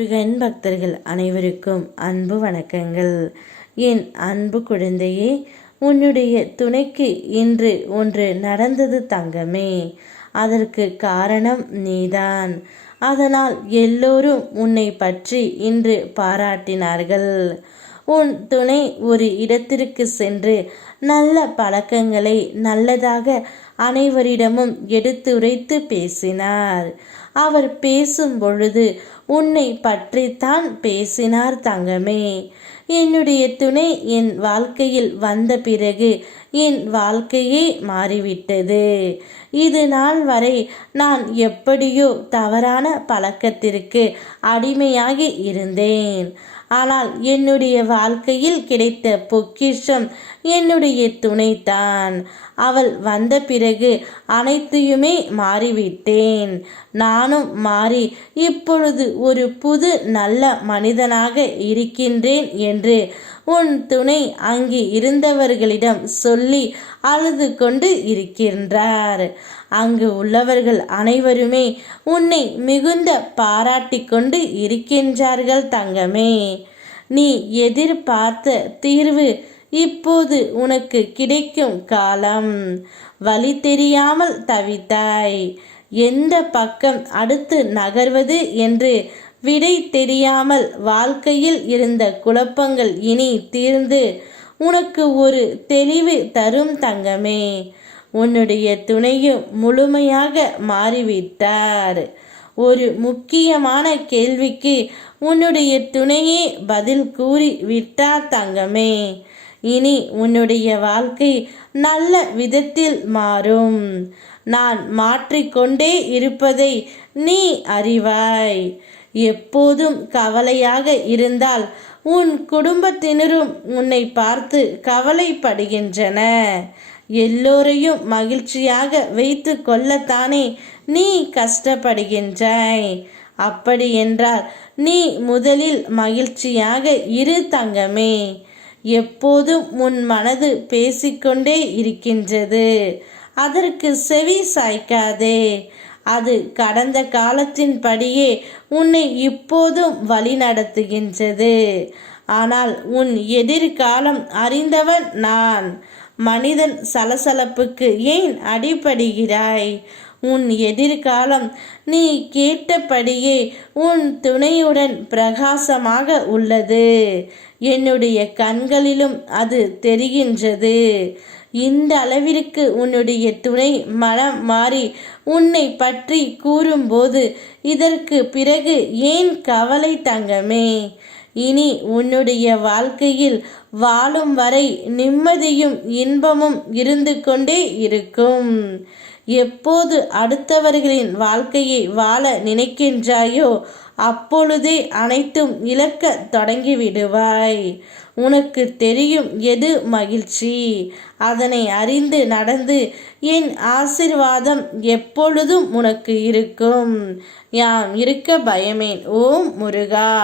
முருகன் பக்தர்கள் அனைவருக்கும் அன்பு வணக்கங்கள். என் அன்பு குழந்தையே, உன்னுடைய துணைக்கு இன்று ஒன்று நடந்தது தங்கமே. அதற்கு காரணம் நீதான். அதனால் எல்லோரும் உன்னை பற்றி இன்று பாராட்டினார்கள். உன் துணை ஒரு இடத்திற்கு சென்று நல்ல பழக்கங்களை நல்லதாக அனைவரிடமும் எடுத்துரைத்து பேசினார். அவர் பேசும் பொழுது உன்னை பற்றித்தான் பேசினார் தங்கமே. என்னுடைய துணை என் வாழ்க்கையில் வந்த பிறகு என் வாழ்க்கையே மாறிவிட்டது. இது நாள் வரை நான் எப்படியோ தவறான பழக்கத்திற்கு அடிமையாகி இருந்தேன். ஆனால் என்னுடைய வாழ்க்கையில் கிடைத்த பொக்கிஷம் என்னுடைய துணைதான். அவள் வந்த பிறகு அனைத்தையுமே மாறிவிட்டேன். நானும் மாறி இப்பொழுது ஒரு புது நல்ல மனிதனாக இருக்கின்றேன் என்று உன் துணை அங்கு இருந்தவர்களிடம் சொல்லி அழுது கொண்டு இருக்கின்றார். அங்கு உள்ளவர்கள் அனைவருமே உன்னை மிகுந்த பாராட்டி கொண்டு இருக்கின்றார்கள் தங்கமே. நீ எதிர்பார்த்த தீர்வு இப்போது உனக்கு கிடைக்கும் காலம். வழி தெரியாமல் தவித்தாய். எந்த பக்கம் அடுத்து நகர்வது என்று விடை தெரியாமல் வாழ்க்கையில் இருந்த குழப்பங்கள் இனி தீர்ந்து உனக்கு ஒரு தெளிவு தரும் தங்கமே. உன்னுடைய துணையும் முழுமையாக மாறிவிட்டார். ஒரு முக்கியமான கேள்விக்கு உன்னுடைய துணையே பதில் கூறி விட்டார் தங்கமே. இனி உன்னுடைய வாழ்க்கை நல்ல விதத்தில் மாறும். நான் மாற்றிக்கொண்டே இருப்பதை நீ அறிவாய். எப்போதும் கவலையாக இருந்தால் உன் குடும்பத்தினரும் உன்னை பார்த்து கவலைப்படுகின்றன. எல்லோரையும் மகிழ்ச்சியாக வைத்து கொள்ளத்தானே நீ கஷ்டப்படுகின்றாய். அப்படி என்றால் நீ முதலில் மகிழ்ச்சியாக இரு தங்கமே. எப்போதும் உன் மனது பேசிக்கொண்டே இருக்கின்றது. அதற்கு செவி சாய்க்காதே. அது கடந்த காலத்தின் படியே உன்னை இப்போதும் வழி நடத்துகின்றது. ஆனால் உன் எதிர்காலம் அறிந்தவன் நான். மனிதன் சலசலப்புக்கு ஏன் அடிபடுகிறாய்? உன் எதிர்காலம் நீ கேட்டபடியே உன் துணையுடன் பிரகாசமாக உள்ளது. என்னுடைய கண்களிலும் அது தெரிகின்றது. இந்த அளவிற்கு உன்னுடைய துணை மனம் மாறி உன்னை பற்றி கூறும்போது இதற்கு பிறகு ஏன் கவலை தங்கமே? இனி உன்னுடைய வாழ்க்கையில் வாழும் வரை நிம்மதியும் இன்பமும் இருந்து கொண்டே இருக்கும். எப்போது அடுத்தவர்களின் வாழ்க்கையை வாழ நினைக்கின்றாயோ அப்பொழுதே அனைத்தும் இழக்க தொடங்கிவிடுவாய். உனக்கு தெரியும் எது மகிழ்ச்சி. அதனை அறிந்து நடந்து என் ஆசிர்வாதம் எப்பொழுதும் உனக்கு இருக்கும். யாம் இருக்க பயமேன். ஓம் முருகா.